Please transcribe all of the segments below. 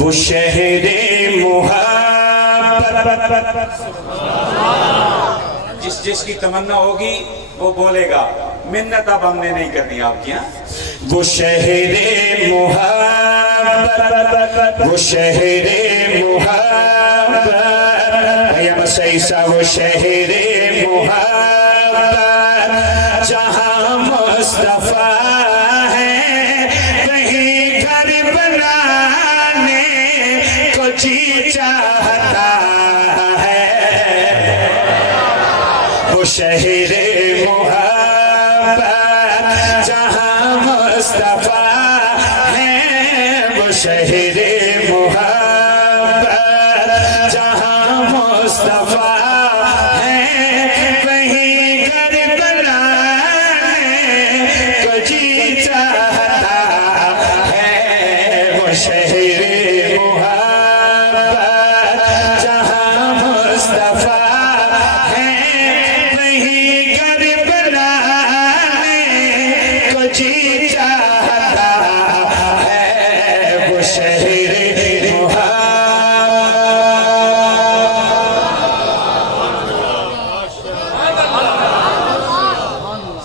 वो शहरे मुहब्बत। जिसकी तमन्ना होगी वो बोलेगा। मिन्नत अब हमने नहीं करनी आपकी। वो शहरे मुहब्बत, वो शहरे मुहब्बत, यम सैसा वो शहरे मुहब्बत, जहाँ मुस्तफा है वहीं घर बनाने को जी चाहता है। वो शहरे मुहब्बत जहाँ मुस्तफा है, वो शहरे मुहब्बत जहाँ मुस्तफा है वहीं घर बनाने को जी चाहता है। वो शहरे मुहब्बत जहाँ मुस्तफा जी चाहता है। वो शहरे मुहब्बत।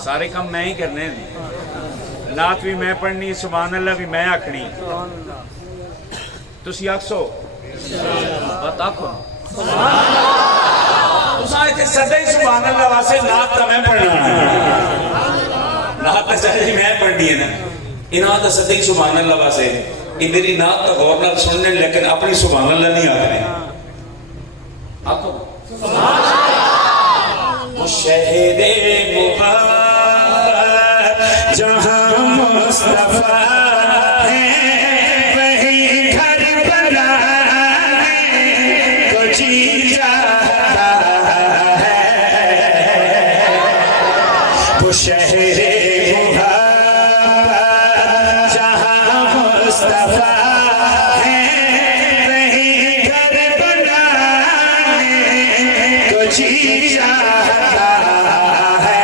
सारे काम मैं ही करने, नात भी मैं पढ़नी, सुभान अल्लाह भी मैं आखनी। तुसी आखो बत आखो तुसा सदा ही सुभान अल्लाह वास्ते नात तो मैं पढ़ना, नात तो मैं पढ़नी है ना। इन्हां तो सदा ही सुभान अल्लाह वास्ते। ये मेरी नात तो गौर नाल सुनने, लेकिन अपनी सुभान अल्लाह नहीं आखने। आखो वो शहरे मुहब्बत जहाँ मुस्तफा है वहीं घर बनाने को जी चाहता है। वो शहरे मुहब्बत जहाँ मुस्तफा है वहीं घर बनाने को जी चाहता है।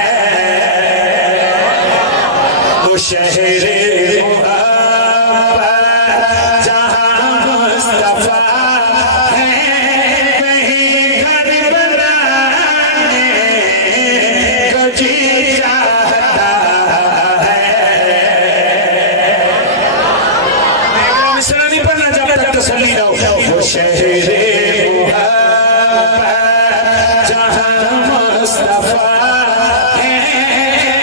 वो शहरे मुहब्बत जहाँ मुस्तफा है वहीं घर बनाने को जी चाहता है। मिसरा नहीं पढ़ना जब तक तसल्ली ना हो। वो शहरे मुहब्बत जहाँ मुस्तफा है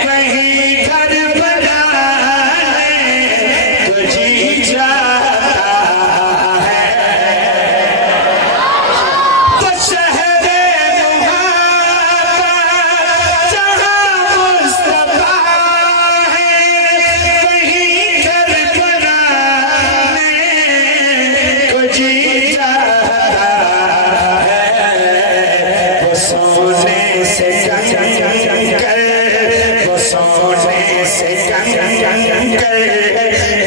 वहीं घर बनाने को जी चाहता है। वो शहरे मुहब्बत जहाँ मुस्तफा है वहीं घर बनाने को जी चाहता है। वो सोने से कंकर, वो सोने से कंकर,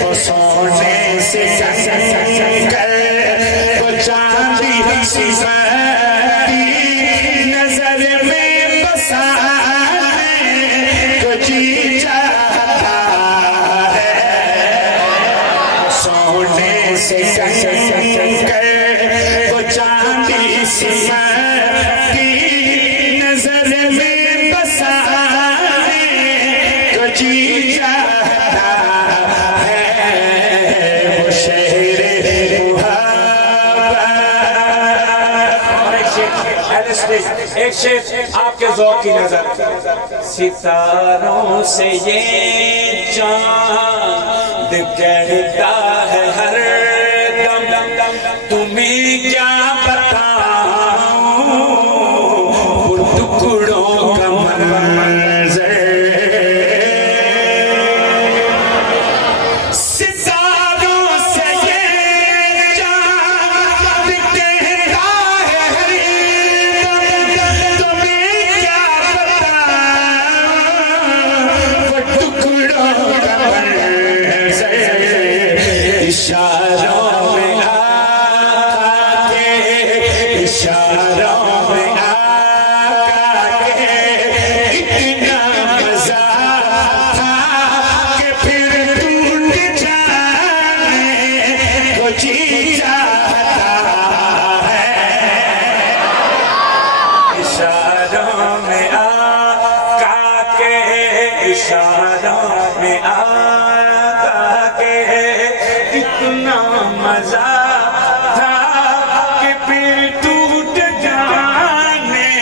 वो सोने से कंकर, वो चांदी सी बत्ती नजर में बसाने को जी चाहता है। सोने से कंकर, वो चांदी सी बत्ती नजर में बसाने को जी चाहता है। वो शहरे मुहब्बत। एक शेर आपके ज़ौक़ की नजर। सितारों से ये चांद कहता है हर दम, तुम्हें क्या बताऊं वो टुकड़ों का मंज़र। सितारों से ये चांद कहता है हर दम, तुम्हें क्या बताऊं वो टुकड़ों का मंज़र। इशारों में आके, इशारों में आके इतना मजा था कि फिर टूट जाने को जी मजा था कि फिर टूट जाने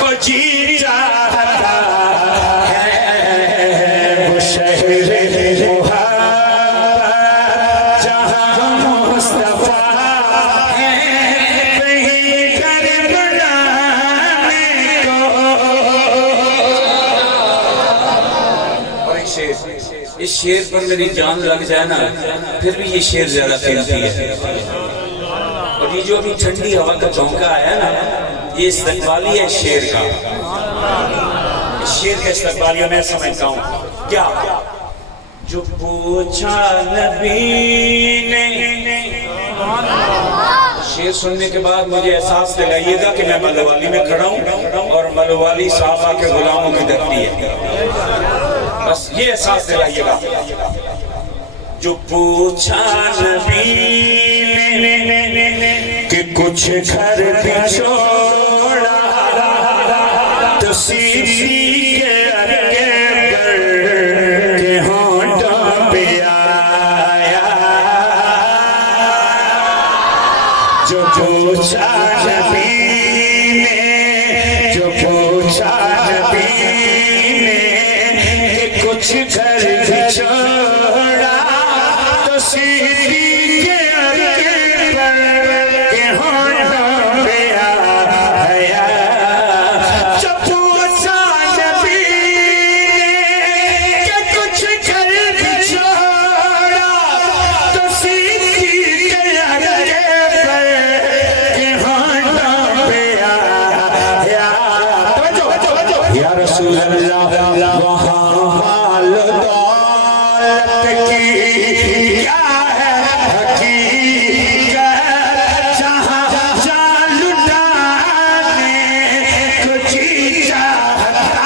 को जी चाहता है वो शहर मुहब्बत जहाँ मुस्तफा है कहीं घर बनाने को। और एक शेर, इस शेर पर मेरी जान लग जाए ना फिर भी ये शेर ज्यादा कीमती है। और ये जो अभी ठंडी हवा का झोंका आया ना ये इस्तकबाली है शेर का। इस शेर का इस्तकबालिया मैं समझता हूँ क्या। जो पूछा नबी ने, शेर सुनने के बाद मुझे एहसास दिलाइएगा कि मैं मलवाली में खड़ा हूँ और मलवाली साहबा के गुलामों की धरती है। बस ये एहसास दिलाइएगा। जो पूछा नबी ने कि कुछ घर भी छोड़ा तो सीधी के आगे के होंठों पे आया। जो पूछा नबी ने, जो पूछा नबी ने कि कुछ घर भी छोड़ा तो सीधी के आगे के होंठों पे आया। जो पूछा नबी ने कि कुछ घर भी छोड़ा तो सीधी के आगे के होंठों पे आया। या रसूल अल्लाह वहाँ माल दौलत की क्या है हकीकत जहाँ जान लुटाने को जी चाहता।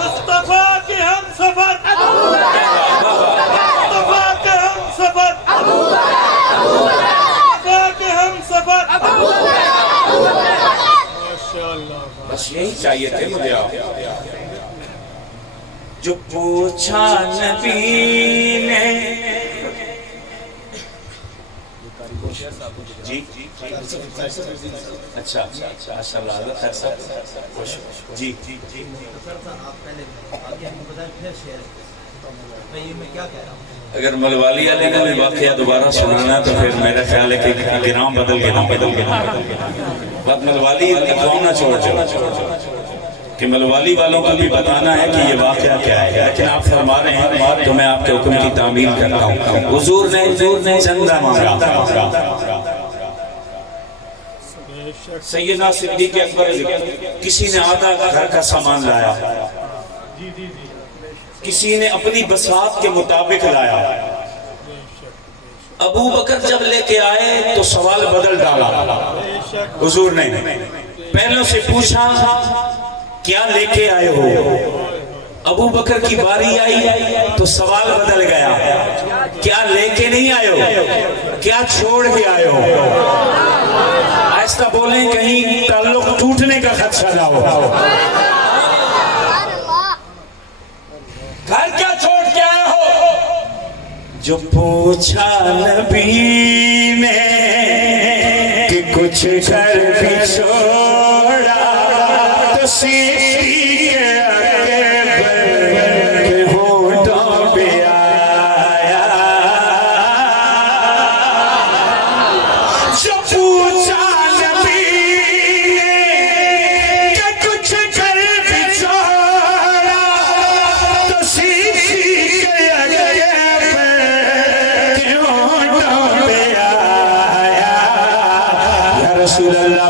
मुस्तफा के हम सफर, मुस्तफा के हम सफर, मुस्तफा के हम सफर। बस यही चाहिए थे मुझे आप। जो पूछा नबी ने जी अच्छा जी जी जी अगर मलवाली वाले का भी वाकया दोबारा सुनाना तो फिर मेरा ख्याल है कि गिराम बदल के बात मलवाली ना छोड़ कि मलवाली वालों को भी बताना है कि ये वाकया क्या है। लेकिन आप फरमा रहे हैं तो मैं आपके हुक्म की तामील करता हूँ। हुजूर ने चंदा मांगा, सैयदना सिद्दीक़ अकबर किसी ने आधा घर का सामान लाया, किसी ने अपनी बसात के मुताबिक लाया। अबू बकर जब लेके आए तो सवाल बदल डाला। हुजूर ने पहलों से पूछा क्या लेके आए हो। अबू बकर की बारी आई तो सवाल बदल गया, क्या लेके नहीं आए हो, क्या छोड़ के आए हो। ऐसा बोलें कहीं ताल्लुक टूटने का खदशा ना हो। घर क्या छोड़ के आए हो। जो पूछा नबी ने कि कुछ घर भी छोड़ा तो सीधी के आगे के होंठों पे आया। जो पूछा नबी ने कि कुछ घर भी छोड़ा तो सीधी के आगे के होंठों पे आया। या रसूल अल्लाह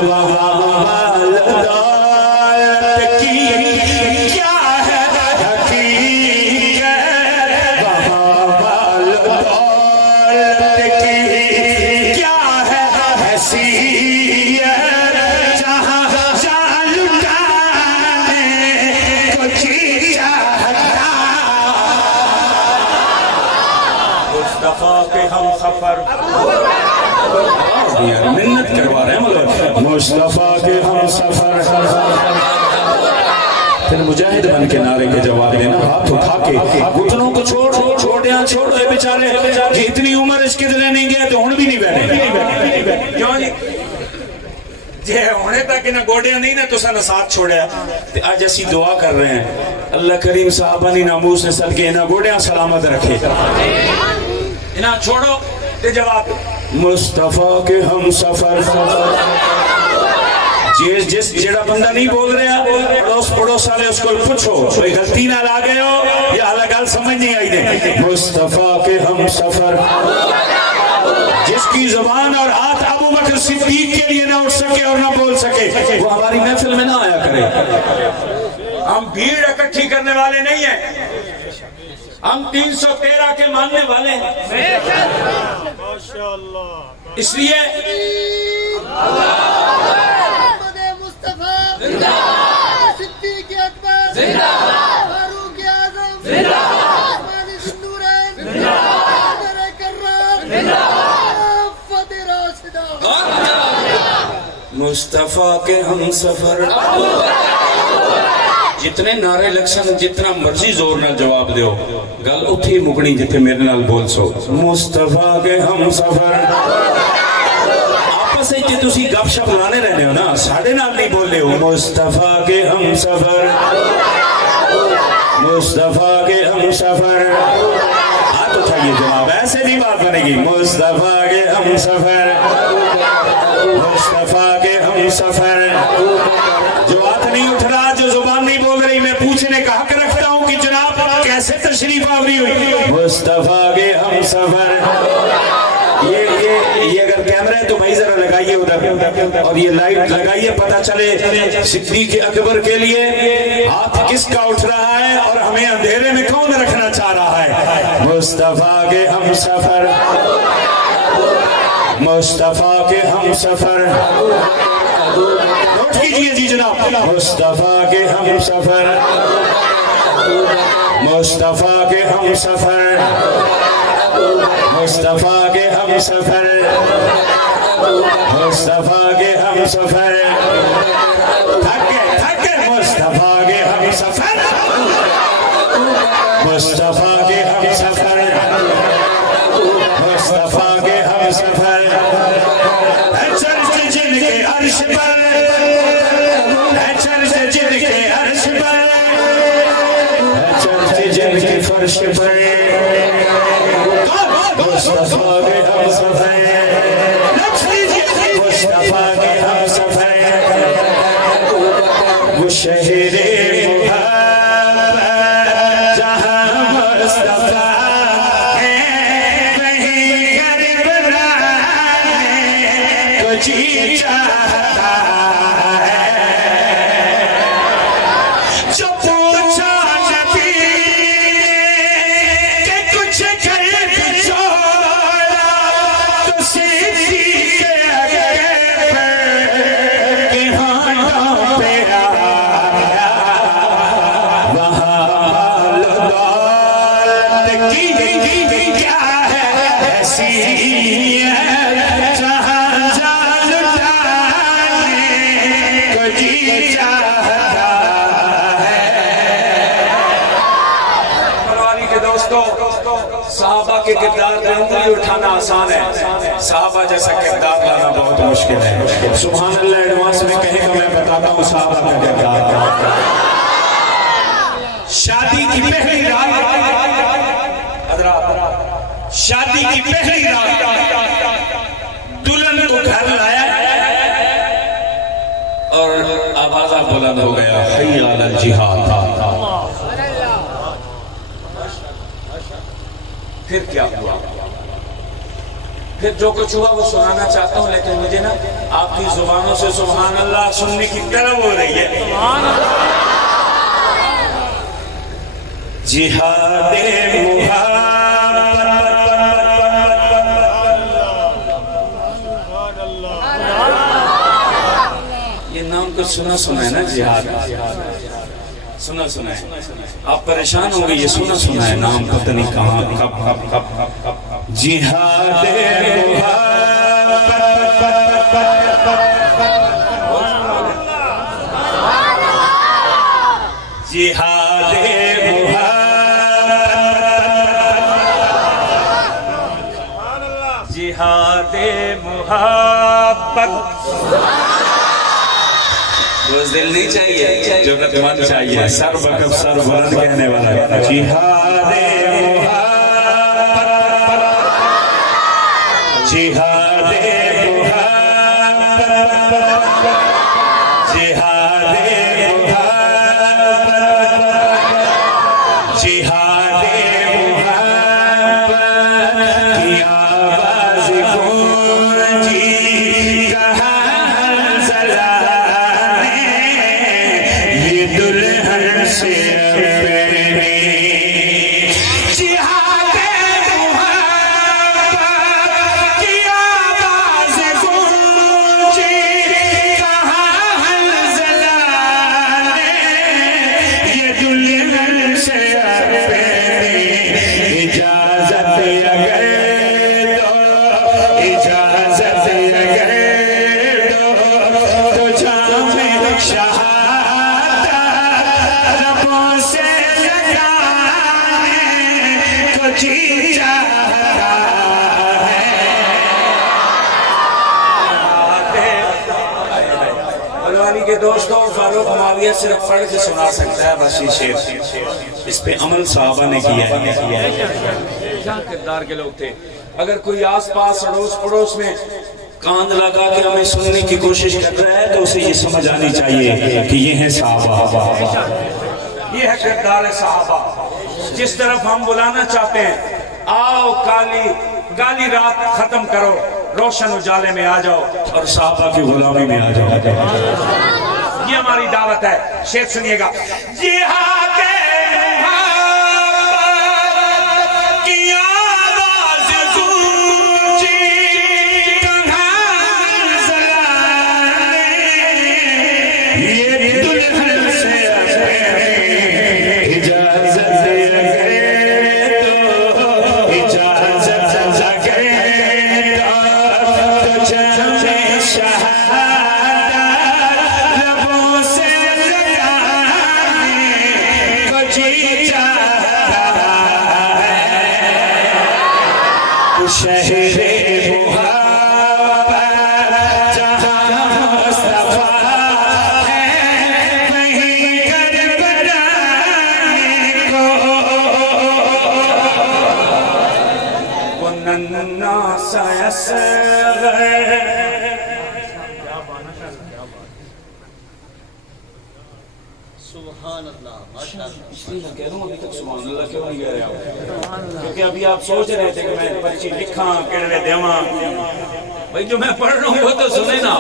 मिन्नत करवा रहे हैं मतलब मुस्तफा के हम सफर। फिर मुजाहिद बन के नारे के जवाब देना, हाथ उठा के घुटनों को छोड़ दे बेचारे कि इतनी उम्र इसके दिले नहीं गया तो हुण भी नहीं बैठे। क्यों जी जे हुणे तक इन्हें गोडिया नहीं ना तुसा ने साथ छोड़िया ते अज असी दुआ कर रहे हैं अल्लाह करीम साहबा नी नामूस ने सदके इन्हें गोडिया सलामत रखे। इन्हें छोड़ो ते जवाब मुस्तफा के हम सफर। जिस जेड़ा बंदा नहीं बोल रहा पड़ोस वाले उसको पूछो कोई गलती ना ला गए हो या अलग गल समझ नहीं आई दे। मुस्तफा के हम सफर, जिसकी जुबान और हाथ अबू बकर सिद्दीक के लिए ना उठ सके और ना बोल सके वो हमारी महफिल में ना आया करे। हम भीड़ इकट्ठी करने वाले नहीं हैं, हम 313 के मानने वाले हैं। इसलिए मुस्तफा के हम सफर। जितने नारे लक्ष्ण जितना मर्जी जोर नाल जवाब दो गल उठी मुकनी जिथे मेरे नाल बोल सो मुस्तफा के हम सफर। आपस में तुसी गपशप लाने रहने हो ना साढ़े नाल नहीं बोल रहे हो। मुस्तफा के हम सफर, मुस्तफा के हम सफर। हाथ उठाइए जनाब, ऐसे नहीं बात बनेगी। मुस्तफा के हम सफर, मुस्तफा के हम सफर। जो हाथ नहीं उठ रहा, जो जुबान नहीं बोल रही, मैं पूछने का हक रखता हूँ कि जनाब कैसे तशरीफ आवरी हुई। मुस्तफा के हम सफर। ये अगर कैमरा है तो भाई जरा लगाइए उधर और ये लाइट लगाइए, पता चले सिद्दीक अकबर के लिए हाथ किसका उठ रहा है और हमें अंधेरे में कौन रखना चाह रहा है। मुस्तफा के हम सफर, मुस्तफा के हम सफर। नोट कीजिए जी जनाब। मुस्तफा के हम सफर, मुस्तफा के हम सफर, मुस्तफा के हम सफर, मुस्तफा के हम सफर। थके मुस्तफा के हम सफर, मुस्तफा के हम सफर, मुस्तफा के हम सफर। चर्च जिनके अर्श पर, चर्च जिनके अर्श पर, चर्च जिनके फर्श पर। मुस्तफा के हम सफर, मुस्तफा के हम सफर। वो शहरे मुहब्बत जहाँ मुस्तफा है वहीं घर बनाने को जी चाहता है। जो पूछा नबी के कुछ कर साहबा के किरदार पे उंगली उठाना आसान है, साहबा जैसा किरदार लाना बहुत मुश्किल है। सुभान अल्लाह एडवांस में कहेगा, मैं बताता हूँ साहबा का किरदार। शादी की पहली रात, शादी की पहली रात दुल्हन को घर लाया और आवाज़ बुलंद हो गया, हय्या अलल जिहाद। फिर क्या हुआ? फिर जो कुछ हुआ वो सुनाना चाहता हूँ, लेकिन मुझे ना आपकी जुबानों से सुभान अल्लाह सुनने की तलब हो रही है। जिहादे मुहाब्बत, ये नाम कुछ सुना है ना, जिहाद सुना है। आप परेशान होंगे, ये सुना है नाम, पता नहीं कहाँ कब। जिहाद जिहाद जिहाद मुहब्बत दिल नहीं चाहिए, जरूरतमंद चाहिए, सर बकब सर बुलंद कहने वाला जिहाद जिहाद जिहाद जिहाद की आवाज़ गूंजी कहाँ ज़ला ये दुल्हन से पहले जिहाद की आवाज़ गूंजी कहाँ ज़ला ये दुल्हन से पहले इजाज़त अगर दो इजाज़त अगर दो तो जामे शहादत रबों से लगाने को जी चाहता है। मलवानी के दोस्तों, फारूक मुआविया सिर्फ पढ़ के सुना सकता है बस ये शेर, इस पे अमल साहबा ने किया है। क्या किरदार के लोग थे। अगर कोई आसपास अड़ोस पड़ोस में कान लगा के हमें सुनने की कोशिश कर रहा है तो उसे ये समझ आनी चाहिए कि ये है साहबा, ये है किरदार है साहबा। जिस तरफ हम बुलाना चाहते हैं, आओ काली रात खत्म करो, रोशन उजाले में आ जाओ और साहबा की गुलामी में आ जाओ। ये हमारी दावत है। शेर सुनिएगा। जिहाद की आवाज़ गूंजी कहाँ ज़ला ये दुल्हन से इजाज़त अगर दो इजाज़त अगर दो तो जामे शहादत रबों से लगाने को जी चाहता है। शहरे मुहब्बत जहाँ मुस्तफा है, वहीं घर बनाने को वो नन्ना सा असग़र। सुभान अल्लाह, माशाअल्लाह। इसलिए मैं कह रहा हूँ अभी तक सुभान अल्लाह क्यों नहीं कह रहे आप? क्योंकि अभी आप सोच रहे थे कि मैं पर्ची लिखा केड़े देवा। भाई जो मैं पढ़ रहा हूँ वो तो सुने ना।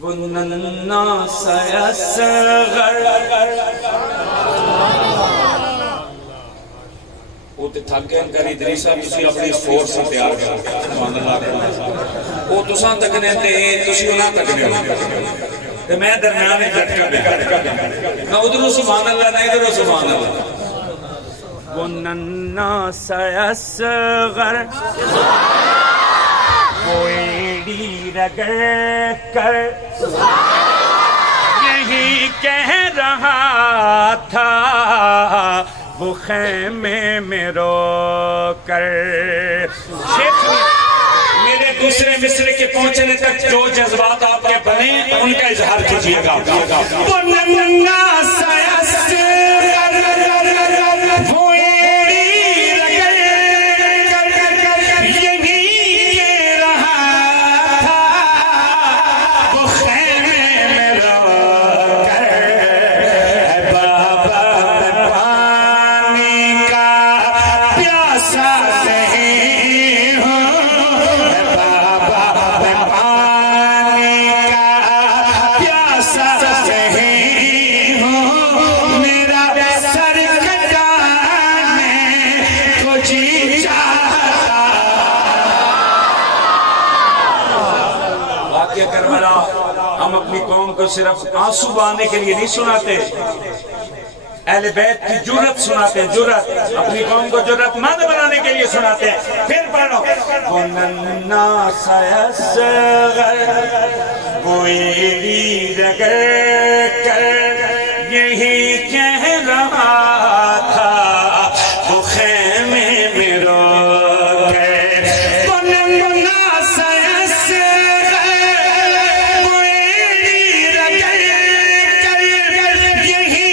वो नन्ना सा असग़र वो तो थक गए कर इदरीसा तुसी अपनी फोर्स से तैयार करो। सुभान अल्लाह वो तुसां तकने ते तुसी उन्हां तकने हो ते मैं दरमियान में झटका ना उधरों सुभान अल्लाह ना इधरों सुभान अल्लाह। वो नन्ना सा असग़र वो एड़ी रगड़ कर यही कह रहा था वो खेमे में रो कर। मेरे दूसरे मिसरे के पहुंचने तक जो जज्बात आपके बने उनका इजहार कीजिएगा। वो नन्ना सा असग़र वो एड़ी रगड़ कर यही कह रहा था वो खेमे में रो कर। बाबा मैं पानी का प्यासा नहीं हूँ, बाबा मैं पानी का प्यासा नहीं हूँ, मेरा सर कटाने को जी चाहता। वाक़या करबला हम अपनी कौम को सिर्फ आंसू बहाने के लिए नहीं सुनाते, अहले बैत की जुर्रत सुनाते हैं, जुर्रत, अपनी कौम को जुर्रतमंद बनाने के लिए सुनाते हैं। फिर पढ़ो, नन्ना सयसगर कोई रगर कर यही कह रहा था वो खेमे में रो गए। नन्ना सयसगर कोई रगर कर यही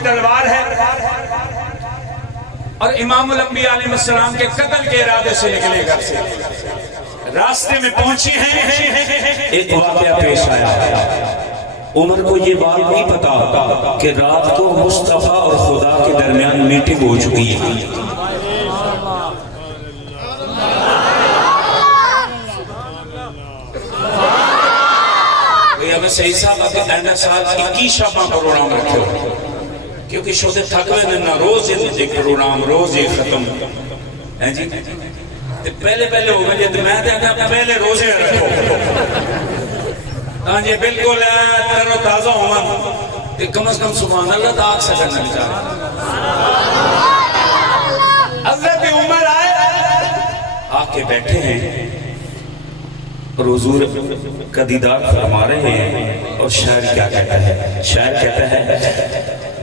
तलवार है और इमामुल अंबिया अलैहिस्सलाम के कत्ल के इरादे से निकले घर से, रास्ते में पहुंची हैं, एक वाकया पेश आया। उमर को ये बात नहीं पता कि रात को मुस्तफा और खुदा के दरमियान मीटिंग हो चुकी है। सही साहब आंदा साल 21 शाबां प्रोग्राम रखे क्योंकि शोधे थकवे ना रोज एक प्रोग्राम रोज एक खत्म है जी। ते पहले हो गए तो मैं पहले रोजे रखो हाँ जी बिल्कुल तरो ताजा होवन ते कम से कम सुभान अल्लाह दा आग सकन बेचारे। हज़रत उमर आए आके बैठे हैं और हुजूर का दीदार फरमा रहे हैं और शायर क्या कहता है, शायर कहता है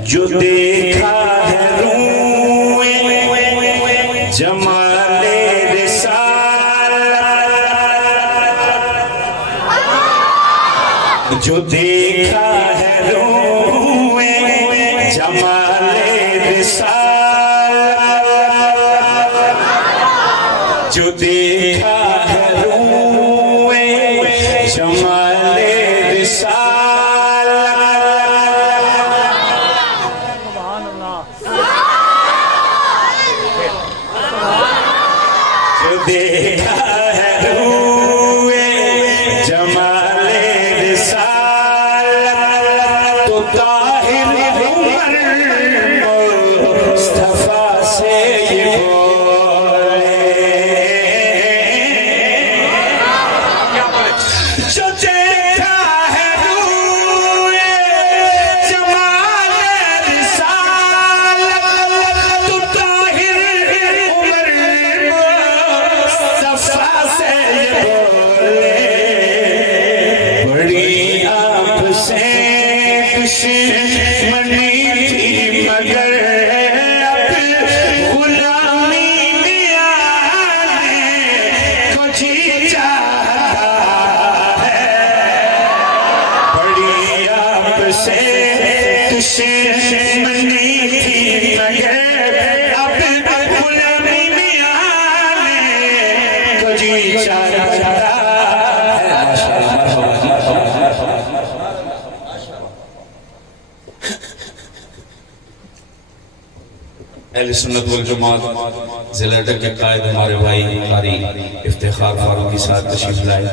जो देखा है रूए जमाले रिसालत, जो देखा है रूए जमाले रिसालत, जो देखा है रूए जमाले रिसालत, जो देखा है रूए जमाले रिसालत, तो ताहिर उमर मुस्तफा से ये बोले, जो देखा है रूए जमाले रिसालत, तो ताहिर उमर मुस्तफा से ये बोले, बड़ी आपसे दुश्मनी थी मगर अब गुलामी में आने को जी चाहता है, बड़ी आपसे दुश्मनी थी मगर अब गुलामी में आने को जी चाहता है। अहले सुन्नत वल जमात जिला के कायद हमारे भाई कारी इफ्तिखार फारूकी साहब तशरीफ लाए,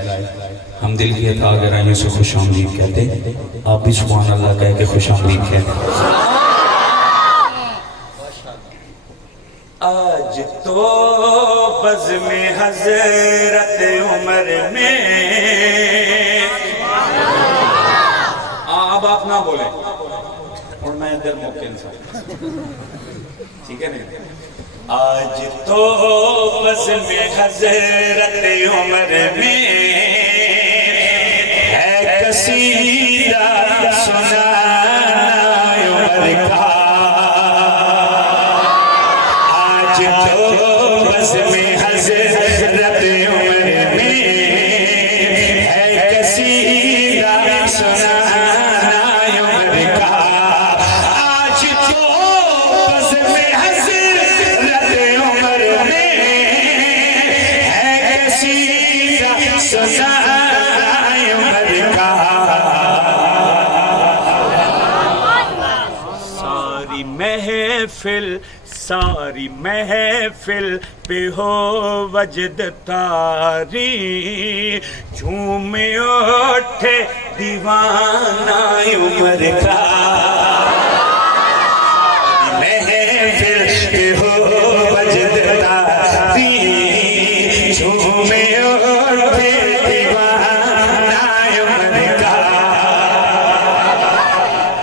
हम दिल की अता गहराइयों से खुश आमदीद कहते हैं। आप भी सुभान अल्लाह कह के खुश आमदीद कहते हैं। आज तो बज़्म हज़रत उमर में अब आप ना बोले और मैं इधर मौके ठीक है नहीं। आज तो बज़्म हज़रत उमर में है कसीदा सुनाना उमर का, आज तो बज़्म हज़रत उमर में है कसीदा सुनाना उमर का, आज तो बज़्म खजाना उमर का। सारी महफिल पे हो वजद तारी, झूम उठे दीवाना उमर का। महफिल पे हो वजद तारी, झूम उठे दीवाना उमर का।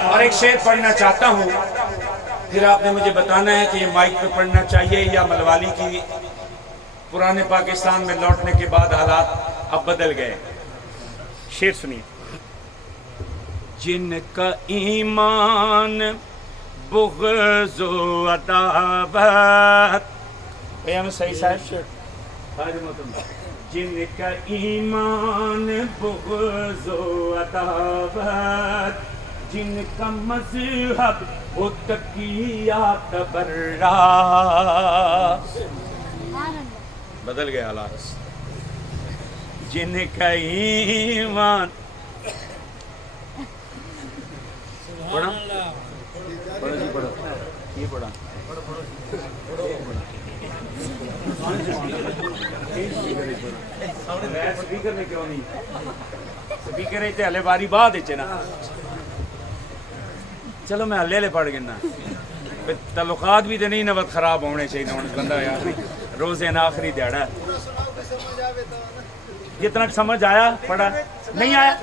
और एक शेर पढ़ना चाहता हूँ, फिर आपने मुझे बताना है कि ये माइक पे पढ़ना चाहिए या मलवाली की। पुराने पाकिस्तान में लौटने के बाद हालात अब बदल गए। शेर सुनिए। जिनका ईमान बुग़्ज़ व अदावत, भैया मैं सही साहब जिनका ईमान बुग़्ज़ व अदावत, जिनका मज़हब वो तकियात बर्रा। बदल गए हालात। जिनका ईमान पढ़ा ये पढ़ा स्पीकर में क्यों नहीं स्पीकर है हले बारी बाद ना। चलो मैं हले पढ़ गिना। तल्लुकात भी तो नहीं नवत खराब होने चाहिए बंदा यार। रोज़े ना आखिरी दिहाड़ा जितना समझ आया पढ़ा, नहीं आया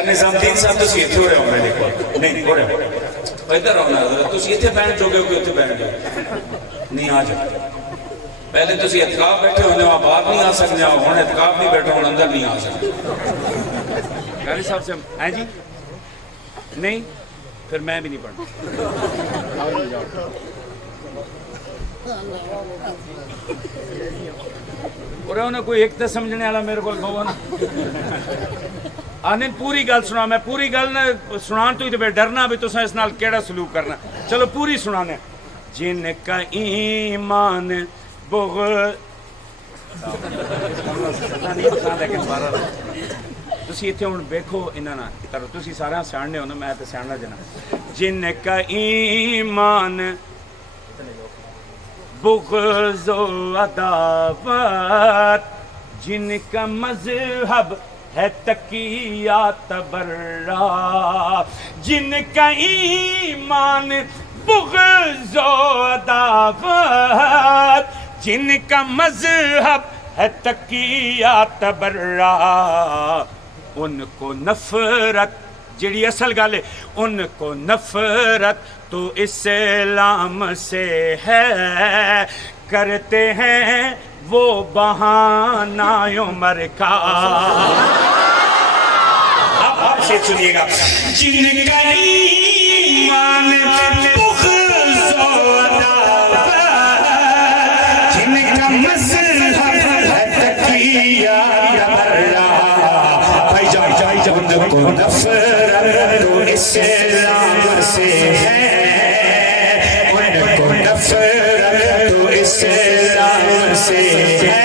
निज़ामुद्दीन साहब तुम इत्थे हो रहे हो मेरे को नहीं हो रहे इधर आओ ना तुम इत्थे बैठ जाओगे उत्थे बैठ जाओ नहीं आ जाओ। पहले तुम एहतिकाफ बैठे होने आप बाहर नहीं आ सकते हो, हुण एहतिकाफ नहीं बैठे हुण अंदर नहीं आ सकते। गाली साहब से हैं जी नहीं फिर मैं भी नहीं पढ़ना। और उन्हें कोई एक तो समझने वाला मेरे को बहु ना आने पूरी गल सुना। मैं पूरी गल ना सुनान तो ही तो डरना भी तुसा इस नाल केड़ा सलूक करना। चलो पूरी सुनाने। जिनका ईमान तुसी इत्थे हुण देखो इन्हां नाल करो तुसी सारा सियाणे हो ना मैं तो सियाणा जना। जिनका ईमान बुग़्ज़ व अदावत, जिनका मज़हब है तकिया तबर्रा, जिनका ईमान बुग़्ज़ व अदावत, जिनका मज़हब है तकिया तबर्रा, उनको नफरत जिहड़ी असल गल है उनको नफरत तो इस्लाम से है, करते हैं वो बहाना उमर का। अब से सुनिएगा। जिनका ईमान बुग़्ज़ व अदावत, जिनका मज़हब है तकिया तबर्रा, भाई जाओ उनको नफरत तो इस्लाम से है, उनको नफरत तो इस्लाम से है,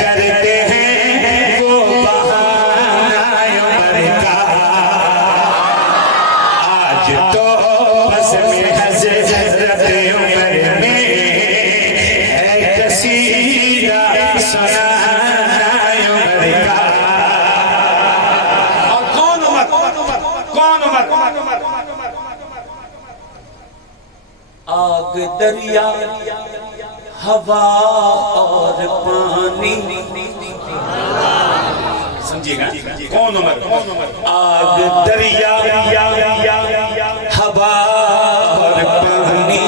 करते हैं वो बहाना उमर का। आज तो बस में हज़रत उमर में है कसीदा सुनाना उमर का। और कौन उमर आग दरिया हवा और पानी। समझिएगा कौन उमर? आग दरिया हवा और पानी,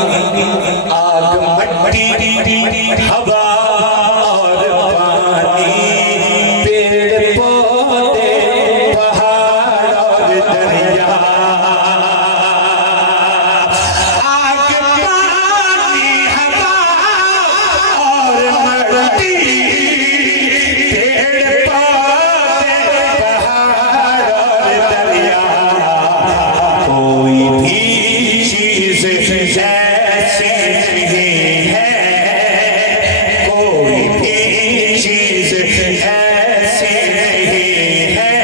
आग मट्टी हवा और पानी, पेड़ पौधे पहाड़ और दरिया, आग पानी हवा और मट्टी, पेड़ पौधे पहाड़ और दरिया, ऐसी नहीं है, कोई भी चीज ऐसी नहीं है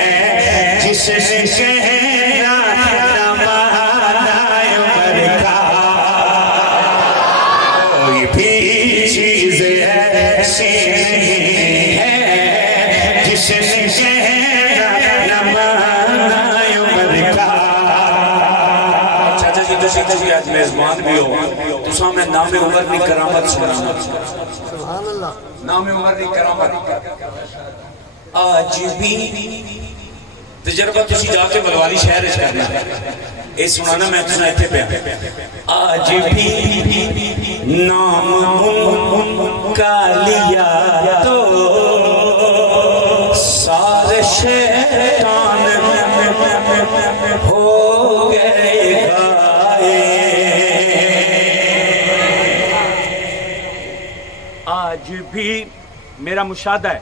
जिससे कहना न माना उमर का। कोई भी चीज ऐसी नहीं है जिससे कहना न माना उमर का। चाचा जी तुसी कभी आज मेजबान भी हो तो सामने नाम उमर की करामत सुनाना। नाम उमर की करामत आज भी तजर्बा तुसी जाके बलवाली शहर च करना ये सुनाना मैं तुसा इत्थे पे। आज भी नाम उनका लिया तो सारे शैतान हो गए गाए। आज भी मेरा मुशाहदा है,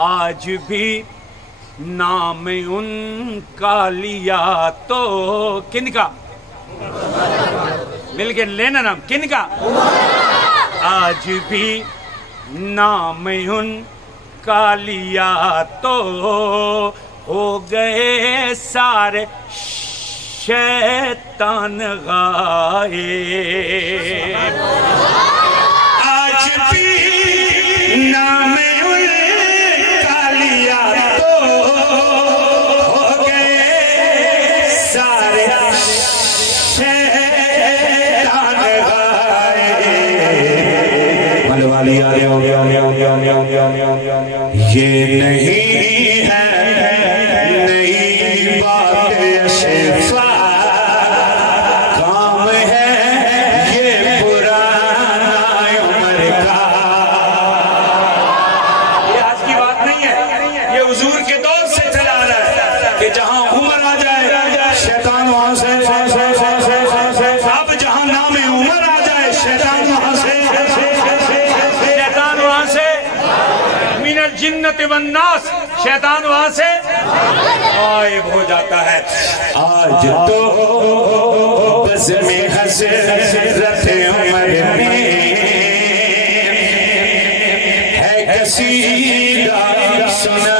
आज भी नाम उनका लिया तो किनका मिलके लेना नाम किनका। आज भी नाम उनका लिया तो हो गए सारे शैतान गायब। आज भी नाम उनका लिया तो हो गए सारे शैतान गायब। मलवाली आ गया ये नहीं है नई बात शिफा काम है ये पुराना उमर का। ये आज की बात नहीं है, ये हुजूर के दौर से चला आ रहा है कि जहां उमर आ जाए शैतान वहां से, अब जहां नाम उमर आ जाए शैतान वहां से, शैतान वहां से मिनल जिन्नत वन्नास, शैतान वहां से गायब हो जाता है। आज तो बस में हसरत उमर में है कसीदा सुना